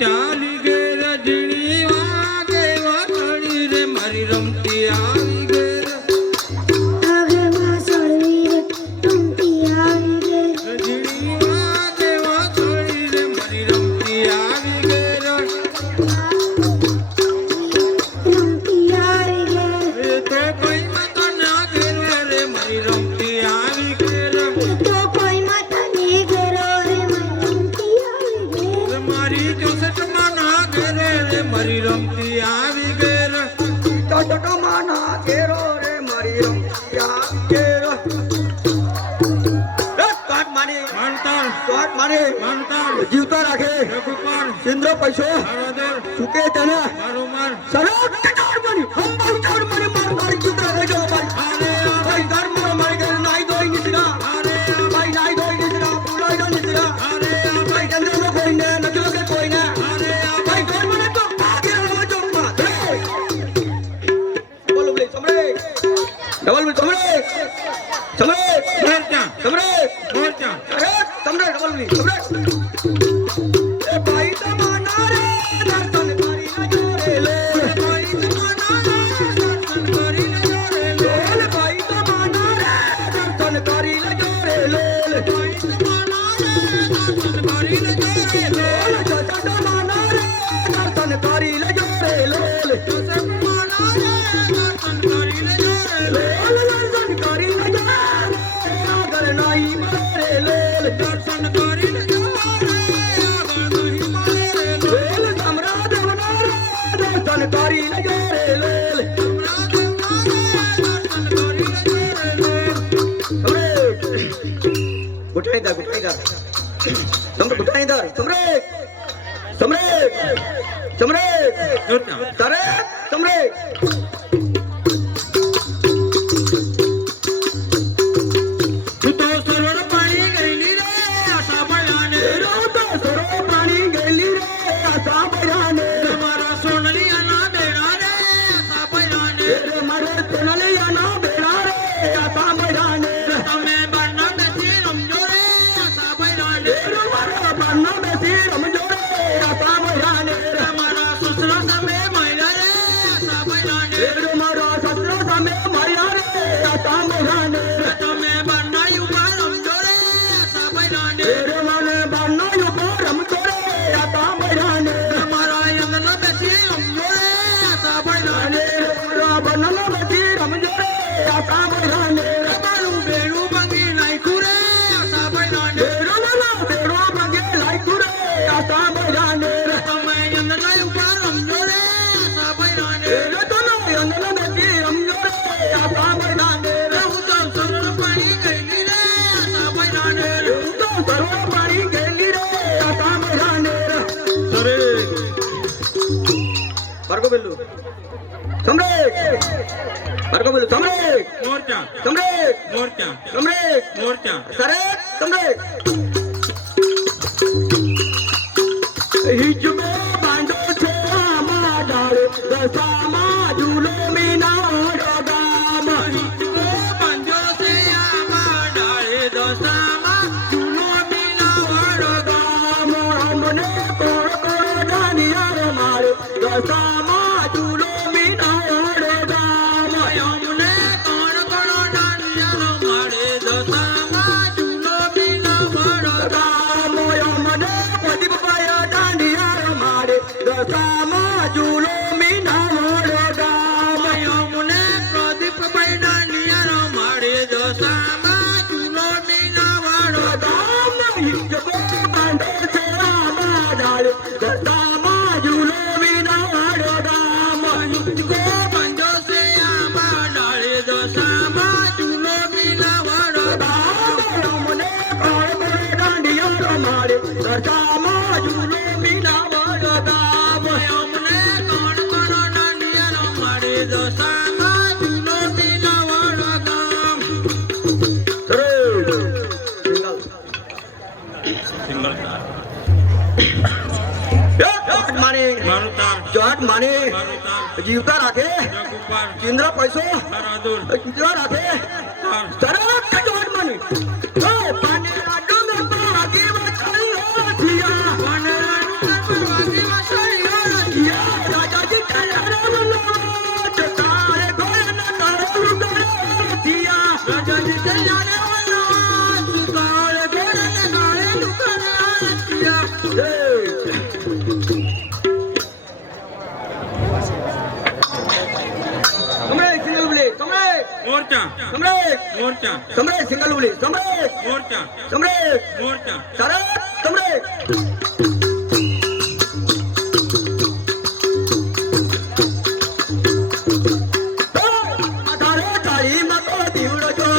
ચાલી ગે રજણી વાગે વાસળી રે મારી રમતી આવી ગે આગે વાસળી રે રમતી આવી ગે રજણી વાગે વાસળી રે મારી રમતી આવી ગે રમતી આવી ગે તો કોઈ માતા ના ઘેર રે મારી રમતી આવી ગે તો કોઈ માતા ને ઘેરો રે મારી રમતી આવી ગે મારી ચોસઠ માં ના ઘેર રે મારી રમતી આવી ગે ચોસઠ માં ના ઘેરો રે મારી રમતી આવી ગે કાટ મારી માનતાર કાટ મારી માનતાર જીવતા રાખે રઘુપાલ સિંદ્ર પૈસો હરદર ચૂકે તેને મારુમાર સરોજ કટાર બની હમ બહુચાર મને માર મારી જીવતા રહેજો ભાઈ ભાઈ ધર્મ મારી ઘર નાઈ દોઈ નીતરા ભાઈ નાઈ દોઈ નીતરા પુરાઈ દોઈ નીતરા ભાઈ ચંદ્ર નો કોઈ ને નજરો કે કોઈ ને ભાઈ ઘર મને તો આગે રહો જો માં બોલો બોલે સમરે ડબલ બોલ સમરે સમરે મોરચા સમરે મોરચા અરે સમરે ડબલ બોલ સમરે એ ભાઈ તમારા રે દર્શન કરી ન જોરે લે ભાઈ તમારા રે દર્શન કરી ન જોરે લે ભાઈ તમારા રે દર્શન કરી ન જોરે લે ભાઈ તમારા રે દર્શન કરી ન જોરે લે જટ તમારા રે દર્શન કરી ન જોરે લે જટ તમારા રે દર્શન કરી ન જોરે લે દર્શન કરી ન જોરે આગળ નહીં મરે લે દર્શન કરી ન જોરે આગળ નહીં મરે લે સમરા દેવના રે દર્શન કરી ન જોરે લે સમરા દેવના રે દર્શન કરી ન જોરે લે સમરે ગુઠાઈ દર સમરે ગુઠાઈ દર સમરે સમરે સમરે મોરચા તારે સમરે તું તો સરોવર પાણી ગયેલી રે આશા ભયાને તો સરો પાણી ગયેલી રે આશા ભયાને તમારા સોનલિયાના બેડા રે આશા ભયાને રે મારે સોનલિયાના બેડા રે આશા ભયાને તમે બારના બેસી રમજો રે આશા ભયાને રે મારા બારના બેસી રમજો રે આશા ભયાને તમારા સસરા સામે માયલા રે આશા ભયાને રે મારા સસરા સામે માર્યા રે આશા ભયાને તમે બારના ઉપર રમજો રે આશા ભયાને રે મને બારના ઉપર રમજો રે આશા ભયાને તમારા યંગના બેસી રમજો રે આશા ભયાને મારા બારના બેસી રમજો રે આશા ભયાને તમારું બેડું ભાંગી નાખ્યું રે આશા ભયાને બેડો ભાગે લાગ્યું રે આશા ભયાને તમે યંગના ઉપર રમજો રે આશા ભયાને રે તો અંદરના બેસી રમજો રે આશા ભયાને હું તો સરોવર પાણી ગયેલી રે આશા ભયાને તો સર્વ પાણી ગયેલી રે આશા ભયાને સરે બારકો બેલ્લુ સમરે બારકો બેલ્લુ સમરે મોરચા સમરે મોરચા સમરે મોરચા સરે સમરે હિજબો બાંધો છે આમાં ડાળે દશામાં ઝૂલો મીનાડો ગામ બંજો છે આમાં ડાળે દશામાં ચૂલો મીનાવાળો ગામ અમને કોણ કોણ જાનિયાર મારે દશામાં ઝૂલો મીનાડો ગામ અમને કોણ કોણ ડાનિયાનો મારે દશામાં ચૂલો મીનાવાળો ગામ અમને પ્રદીપ ભાઈ દાંડિયાર મારે દશામાં ઝૂલો મીનાડો ગામ અમને પ્રદીપભાઈ ડાનિયાનો મારે દશામાં ચૂલો મીનાવાળો ગામ હિજબો બાંધો છે આમાં ડાળે દશામાં ઝૂલો મીનાડો ગામ કો બંજો છે આમાં ડાળે દશામાં ચૂલો મીનાવાળો અમને કોણ કોણ દાંડિયાર મારે દશામાં ઝૂલો મીનાડો ગામ અમને કોણ કોણ ડાનિયાનો મારે દશામાં ચૂલો મીનાવાળો ગામ માને મારું તાર ચોટ માને મારું તાર જીવતા રાખે રઘુપાલ ચિંદ્ર પૈસો બહાદુર જીવતા રાખે તાર સરસ ચોટ માને ઓ પાને લાડુ દરબાર આગે વાળી ઓ જીયા વાનરાનું મોરચા સમ્રેટ મોરચા સમ્રેટ સિંગલ ઉલી સમ્રેટ મોરચા સમ્રેટ મોરચા સરસ સમ્રેટ માતારે કાળીમાં તો દીવડો જો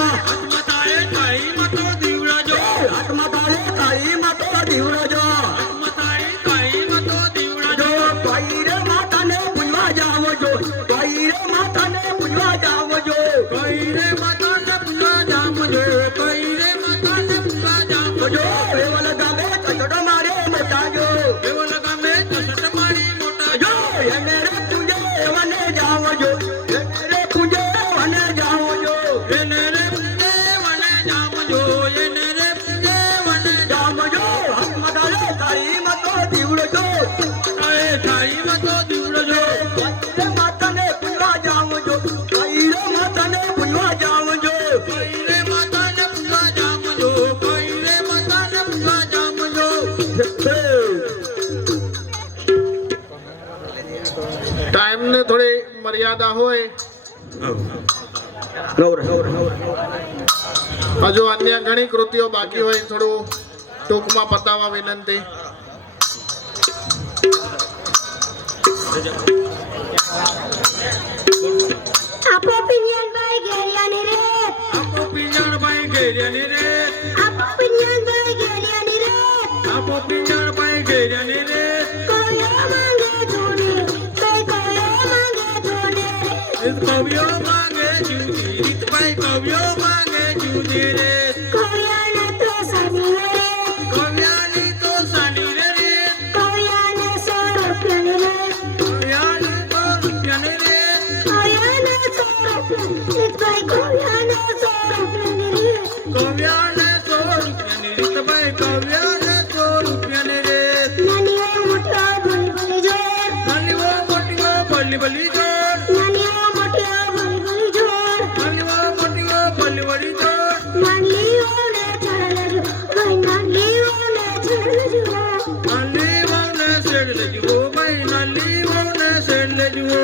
મતાએ કાળીમાં તો દીવડા જો માતારે કાળીમાં તો દીવડો જો મતાએ કાળીમાં તો દીવડા જો જો ભાઈ રે માતાને પૂજવા જાવો જો ભાઈ રે માતાને પૂજવા જાવો જો કઈ રે માતાને પૂજવા જામજો કઈ રે માતાને પૂજવા જામજો જો એવલ ગામે કચડો મારે મોટા જો એવો લગામે ચસટ મારી મોટા જો એને રે પૂજે વને જાવો જો એને રે પૂજે વને જાવો જો એને રે પૂજે વને જામજો એને રે પૂજે વને જાવો જો હક મતારે કાળીમાં તો દીવડો જો મતાએ કાળીમાં તો દીવડા જો ભાઈ રે માતાને પૂજવા જાવો જો ભાઈ રે માતાને પૂજવા જાવો જો કઈ રે માતાને પૂજવા જામજો કઈ રે માતાને પૂજવા જામજો ટાઈમ ને થોડી મર્યાદા હોય હજુ અન્ય ઘણી કૃતિઓ બાકી હોય થોડું ટૂંકમાં પતાવવા વિનંતી આપો પિનિયનભાઈ ઘેરિયાની રે આપો પિંજણભાઈ ઘેરિયાની રે આપો પિનિયનભાઈ ઘેરિયાની રે આપો પિંજણભાઈ ઘેરિયાની રે કોયો માંગે જોડે કઈ કોયો માંગે જોડે કવ્યો માંગે જુદી રીતભાઈ કવ્યો માંગે જુદી રે કોયાને તો સની રે કવ્યાની તો સાની રે રે કોયાને 100 રૂપિયાની રે કવ્યાની તો રૂપિયાની રે કોયાને 100 રૂપિયાની કોયાને 100 રૂપિયાની રે કવ્યાને 100 રૂપિયાની રીતભાઈ કવ્યાને 100 રૂપિયાની રે નાનીઓ મોટો ભલી ભલી જોડ નાનીઓ મોટીઓ ભલી ભલી જોડ નાનીઓ મોટો ભલી ભલી જોડ નાનીઓ મોટીઓ ભલી ભલી જોડ નાનીઓને ચડ લેજો ભાઈ નાનીઓને ચડ લેજો નાની વહુને શેડ લેજો ભાઈ નાની વહુને શેડ લેજો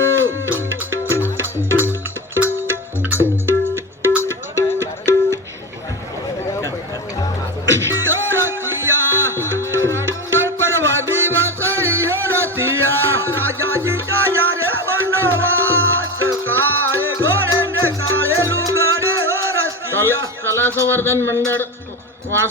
પરવાદી વાસળી હે રતિયા રાજાજી ચાયા રે વનવાસ કાળે ઘોડે ને કાળે લુગડે રસિયા કલા સંવર્ધન મંડળ વાસ